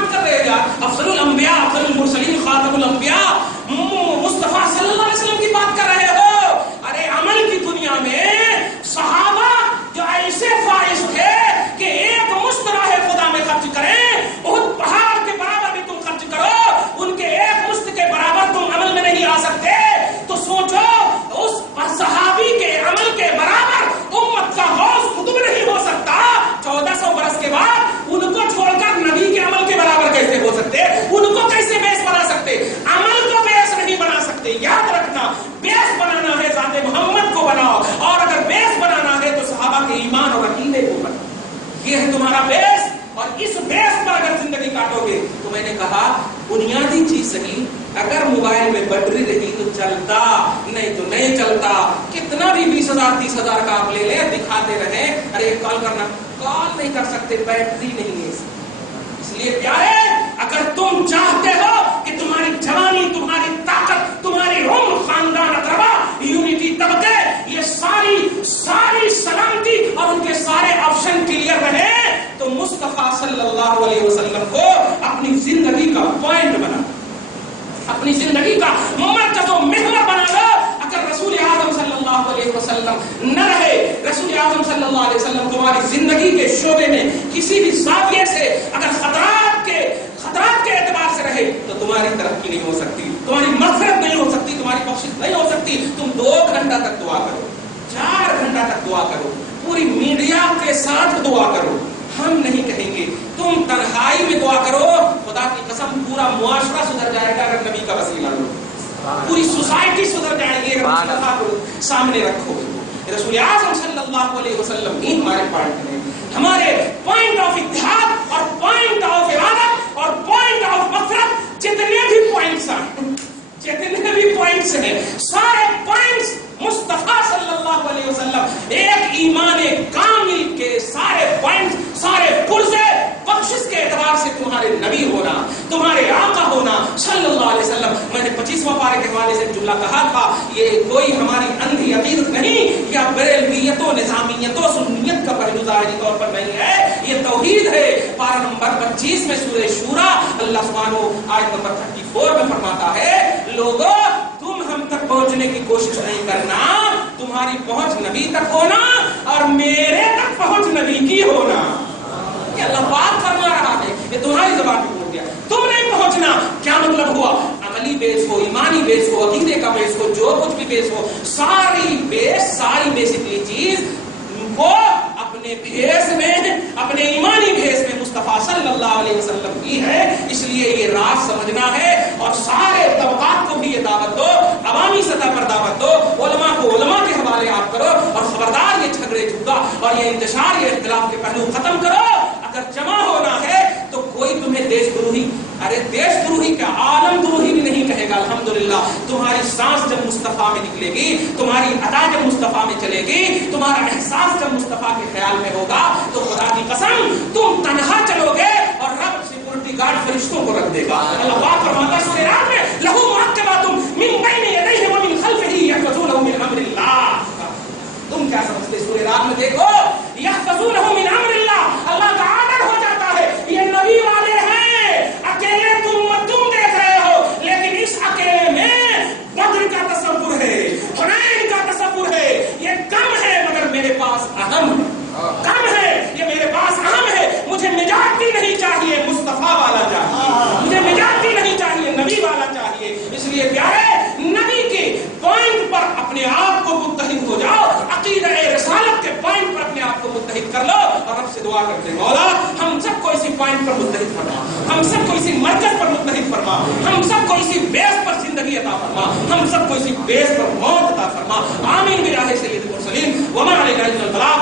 بات کر رہے ہیں یار؟ افضل الانبیاء، افضل المرسلین، خاتم الانبیاء مصطفیٰ صلی اللہ علیہ وسلم کی بات کر رہے ہو؟ ارے عمل کی دنیا میں صحابہ جو ایسے فائز تھے کہ ایک مشت راہ خدا میں خرچ کریں، احد پہاڑ کے برابر بھی تم خرچ کرو، ان کے ایک مشت کے برابر تم عمل میں نہیں آ سکتے، تو سوچو اس صحابی کے عمل کے برابر امت کا غوث قطب نہیں ہو سکتا، 1400 برس کے بعد ان کو چھوڑ کر نبی کے عمل کے برابر کیسے ہو سکتے؟ ان کو کیسے بیس بنا سکتے؟ عمل کو بیس نہیں بنا سکتے۔ یاد رکھنا، بیس بنانا ہے ذات محمد کو بناؤ، اور اگر بیس بنانا ہے تو صحابہ کے ایمان اور عقیدے کو بناؤ، یہ ہے تمہارا بیس، اور اس بیس پر اگر زندگی کاٹو گے تو میں نے کہا بنیادی چیز صحیح، اگر موبائل میں بیٹری رہی تو چلتا، نہیں تو نہیں چلتا، کتنا بھی 20,000 30,000 کا آپ لے لیں، دکھاتے رہیں ارے کال کرنا، کال نہیں کر سکتے، بیٹری نہیں ہے۔ اس لیے پیارے، اگر تم چاہتے ہو کہ تمہاری جوانی، تمہاری طاقت، تمہاری عمر، خاندان، اقربا، یونٹی، طبقے، یہ ساری سلامتی اور ان کے سارے آپشن کلیئر رہے تو مصطفیٰ صلی اللہ علیہ وسلم کو اپنی زندگی کا پوائنٹ بنا، اپنی زندگی کا مرکز و محور بنا لو۔ اگر رسول اعظم صلی اللہ علیہ وسلم نہ رہے، رسول اعظم صلی اللہ علیہ وسلم تمہاری زندگی کے شعبے میں کسی بھی زاویے سے اگر خطرات کے اعتبار سے رہے تو تمہاری ترقی نہیں ہو سکتی، تمہاری مغفرت نہیں ہو سکتی، تمہاری بخشش نہیں ہو سکتی۔ تم 2 گھنٹہ تک دعا کرو، 4 گھنٹہ تک دعا کرو، پوری میڈیا کے ساتھ دعا کرو، ہم نہیں کہیں گے، تم تنہائی میں دعا کرو، خدا کی قسم پورا معاشرہ سدھر جائے گا اگر نبی کا وسیلہ لو، پوری سوسائٹی سدھر جائے گی اگر مصطفیٰ کو سامنے رکھو۔ رسول اعظم صلی اللہ علیہ وسلم ہی ہمارے پوائنٹ ہیں، ہمارے پوائنٹ آف اتحاد اور پوائنٹ آف ارادت اور پوائنٹ آف مغفرت، جتنے بھی پوائنٹس ہیں سارے پوائنٹس مصطفیٰ صلی اللہ علیہ وسلم، ایک ایمان کامل کے سارے پوائنٹس، سارے پرزے بخشش کے اعتبار سے تمہارے نبی ہونا، تمہارے آقا ہونا صلی اللہ علیہ وسلم۔ میں نے 25واں پارے کے حوالے سے جملہ کہا تھا، یہ کوئی ہماری اندھی عقیدت نہیں یا بریلویت و نظامیت و سنیت کا پہلو ظاہری طور پر نہیں ہے، یہ توحید ہے۔ پارہ نمبر 25 میں سورہ شورا اللہ سبحانہ آیت نمبر 34 میں فرماتا ہے، لوگوں تم ہم تک پہنچنے کی کوشش نہیں کرنا، تمہاری پہنچ نبی تک ہونا اور میرے تک پہنچ نبی کی ہونا۔ یہ اللہ پاک فرما رہا ہے، یہ تمہاری زبان پہ بول گیا، تم نہیں پہنچنا۔ کیا مطلب ہوا؟ عملی بیس ہو، ایمانی بیس ہو، عقیدے کا بیس ہو، جو کچھ بھی بیس ہو، ساری بیسکلی چیز کو اپنے بھیس میں، اپنے ایمانی بھیس میں مصطفیٰ صلی اللہ علیہ وسلم کی ہے۔ اس لیے یہ راز سمجھنا ہے اور سارے طبقات کو بھی یہ دعوت دو، عوامی سطح پر دعوت دو، علماء کو علماء کے حوالے آپ کرو، اور خبردار یہ جھگڑے جھگڑا اور یہ انتشار، یہ اختلاف کے پہلو ختم کرو۔ اگر جمع ہونا ہے تو کوئی تمہیں دیش دروہی، ارے دیش دروہی کیا، عالم دروہی بھی نہیں کہے گا۔ الحمدللہ تمہاری سانس جب مصطفیٰ میں نکلے گی، تمہاری ادا جب مصطفیٰ میں چلے گی، تمہارا احساس جب مصطفیٰ کے خیال میں ہوگا تو خدا کی قسم تم تنہا چلو گے اور رب سیکورٹی گارڈ فرشتوں کو رکھ دے گا۔ اللہ پاک فرماتا ہے سورہ رات میں، لہو معقبات من بین یدیہ ومن خلفہ یحفظونہ من امر اللہ۔ تم کیا سمجھتے سورہ رات میں دیکھو، یحفظونہ من امر اللہ، اللہ کا آرڈر ہو جاتا ہے، یہ نبی والے ہیں، اکیلے تم دیکھ رہے ہو، لیکن اس اکیلے میں بدر کا تصور ہے، حنین کا تصور ہے، یہ کم ہے مگر میرے پاس اہم ہے، کم ہے یہ میرے پاس اہم ہے۔ مجھے نجاتی نہیں چاہیے، مصطفیٰ والا چاہیے، مجھے نجاتی نہیں چاہیے، نبی والا چاہیے۔ اس لیے پیارے، نبی کے پوائنٹ پر اپنے آپ کو متحد ہو جاؤ، عقیدہ رسالت کے پوائنٹ پر اپنے آپ کو متحد کر لو اور رب سے دعا کرتے ہیں، مولا ہم سب کو اسی پوائنٹ پر متحد فرما، ہم سب کو اسی مرکز پر متحد فرما، ہم سب کو اسی بیس پر زندگی عطا فرما، ہم سب کو اسی بیس پر موت عطا فرما۔ آمین بجاہ سید المرسلین وما علینا الا البلاغ۔